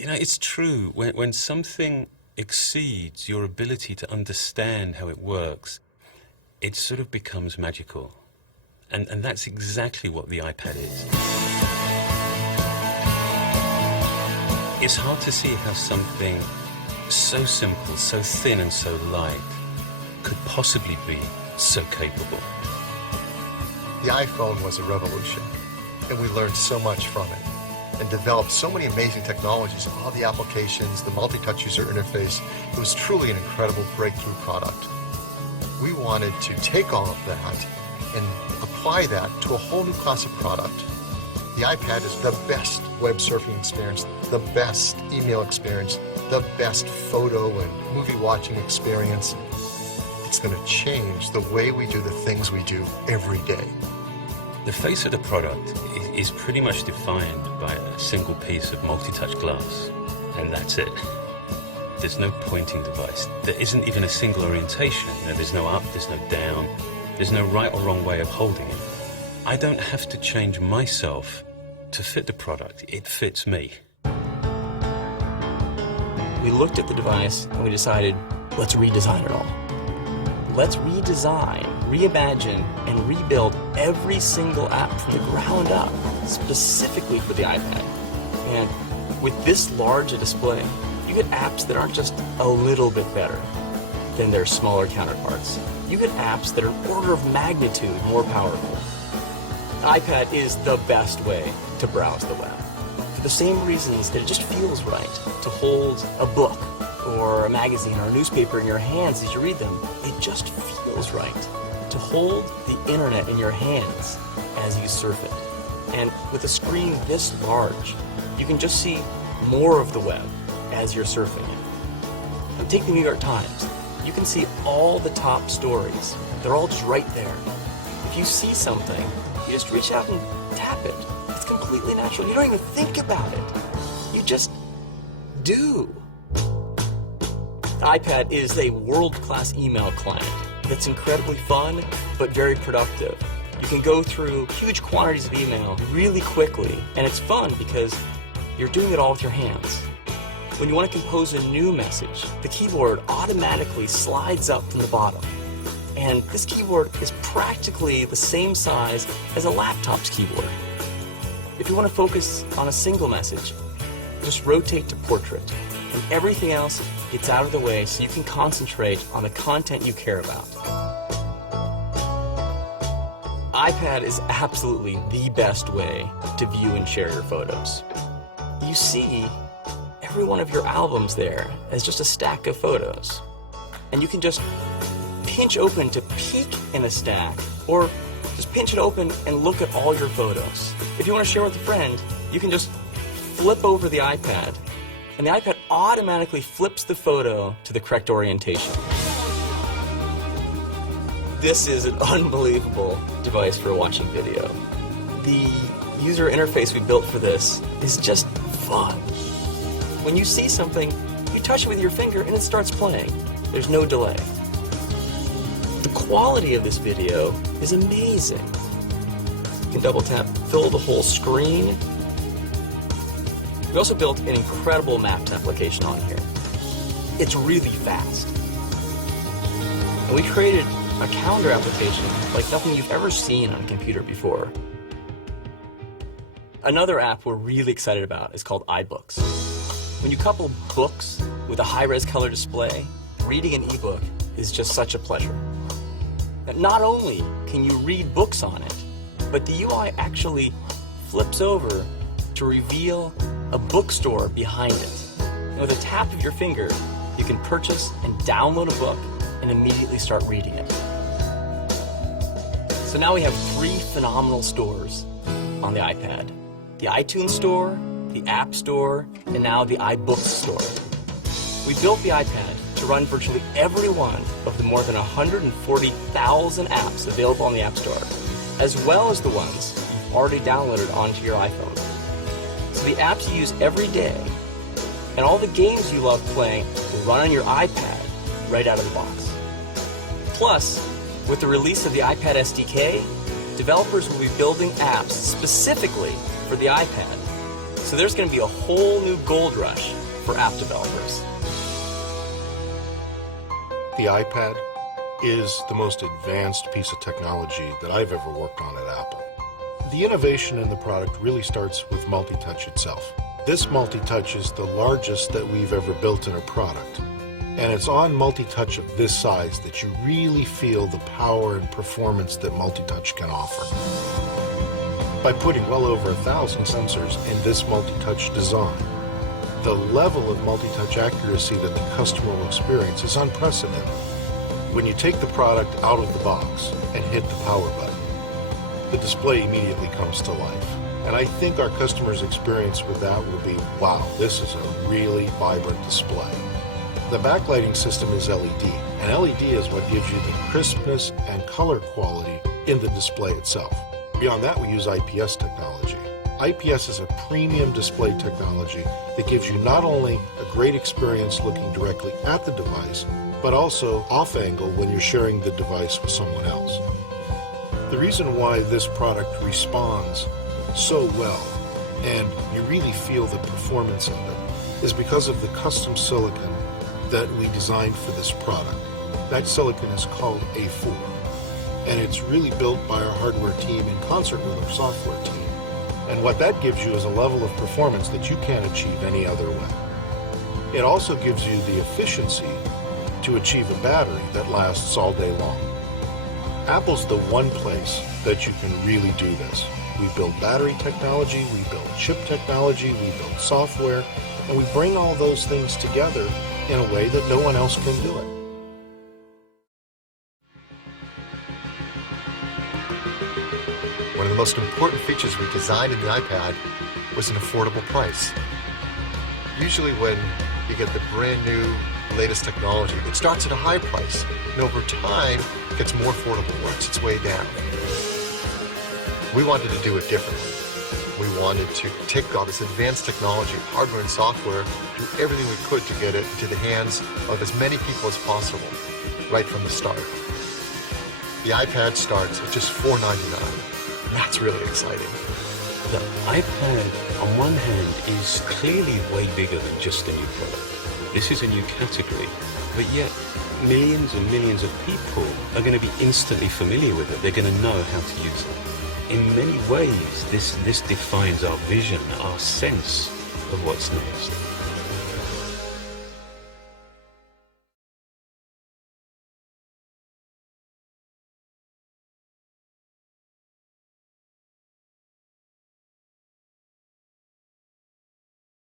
It's true. When something exceeds your ability to understand how it works, it sort of becomes magical. And that's exactly what the iPad is. It's hard to see how something so simple, so thin and so light could possibly be so capable. The iPhone was a revolution, and we learned so much from it and developed so many amazing technologies, all the applications, the multi-touch user interface. It was truly an incredible breakthrough product. We wanted to take all of that and apply that to a whole new class of product. The iPad is the best web surfing experience, the best email experience, the best photo and movie watching experience. It's going to change the way we do the things we do every day. The face of the product is pretty much defined by a single piece of multi-touch glass, and that's it. There's no pointing device. There isn't even a single orientation. There's no up, there's no down. There's no right or wrong way of holding it. I don't have to change myself to fit the product. It fits me. We looked at the device and we decided, let's redesign it all. Let's redesign, reimagine, and rebuild every single app from the ground up, specifically for the iPad. And with this large a display, you get apps that aren't just a little bit better than their smaller counterparts. You get apps that are an order of magnitude more powerful. The iPad is the best way to browse the web, for the same reasons that it just feels right to hold a book or a magazine or a newspaper in your hands as you read them. It just feels right to hold the internet in your hands as you surf it. And with a screen this large, you can just see more of the web as you're surfing it. And take the New York Times. You can see all the top stories. They're all just right there. If you see something, you just reach out and tap it. It's completely natural. You don't even think about it. You just do. The iPad is a world-class email client that's incredibly fun, but very productive. You can go through huge quantities of email really quickly, and it's fun because you're doing it all with your hands. When you want to compose a new message, the keyboard automatically slides up from the bottom. And this keyboard is practically the same size as a laptop's keyboard. If you want to focus on a single message, just rotate to portrait, and everything else gets out of the way so you can concentrate on the content you care about. iPad is absolutely the best way to view and share your photos. You see every one of your albums there as just a stack of photos. And you can just pinch open to peek in a stack, or just pinch it open and look at all your photos. If you want to share with a friend, you can just flip over the iPad, and the iPad automatically flips the photo to the correct orientation. This is an unbelievable device for watching video. The user interface we built for this is just fun. When you see something, you touch it with your finger and it starts playing. There's no delay. The quality of this video is amazing. You can double tap, fill the whole screen. We also built an incredible Maps application on here. It's really fast. And we created a calendar application like nothing you've ever seen on a computer before. Another app we're really excited about is called iBooks. When you couple books with a high-res color display, reading an ebook is just such a pleasure. Not only can you read books on it, but the UI actually flips over to reveal a bookstore behind it. And with a tap of your finger, you can purchase and download a book and immediately start reading it. So now we have 3 phenomenal stores on the iPad. The iTunes Store, the App Store, and now the iBooks Store. We built the iPad to run virtually every one of the more than 140,000 apps available on the App Store, as well as the ones you've already downloaded onto your iPhone. So the apps you use every day and all the games you love playing will run on your iPad right out of the box. Plus, with the release of the iPad SDK, developers will be building apps specifically for the iPad, So there's going to be a whole new gold rush for app developers. The iPad is the most advanced piece of technology that I've ever worked on at Apple. The innovation in the product really starts with multi-touch itself. This multi-touch is the largest that we've ever built in a product. And it's on multi-touch of this size that you really feel the power and performance that multi-touch can offer. By putting well over 1,000 sensors in this multi-touch design, the level of multi-touch accuracy that the customer will experience is unprecedented. When you take the product out of the box and hit the power button, the display immediately comes to life. And I think our customers' experience with that will be, wow, this is a really vibrant display. The backlighting system is LED, and LED is what gives you the crispness and color quality in the display itself. Beyond that, we use IPS technology. IPS is a premium display technology that gives you not only a great experience looking directly at the device, but also off-angle when you're sharing the device with someone else. The reason why this product responds so well, and you really feel the performance of it, is because of the custom silicon that we designed for this product. That silicon is called A4, and it's really built by our hardware team in concert with our software team. And what that gives you is a level of performance that you can't achieve any other way. It also gives you the efficiency to achieve a battery that lasts all day long. Apple's the one place that you can really do this. We build battery technology, we build chip technology, we build software, and we bring all those things together in a way that no one else can do it. One of the most important features we designed in the iPad was an affordable price. Usually when you get the brand new, latest technology, it starts at a high price, and over time, it gets more affordable, works its way down. We wanted to do it differently. We wanted to take all this advanced technology, hardware and software, do everything we could to get it into the hands of as many people as possible, right from the start. The iPad starts at just $4.99. That's really exciting. The iPad, on one hand, is clearly way bigger than just a new product. This is a new category, but yet millions and millions of people are going to be instantly familiar with it. They're going to know how to use it. In many ways, this defines our vision, our sense of what's next.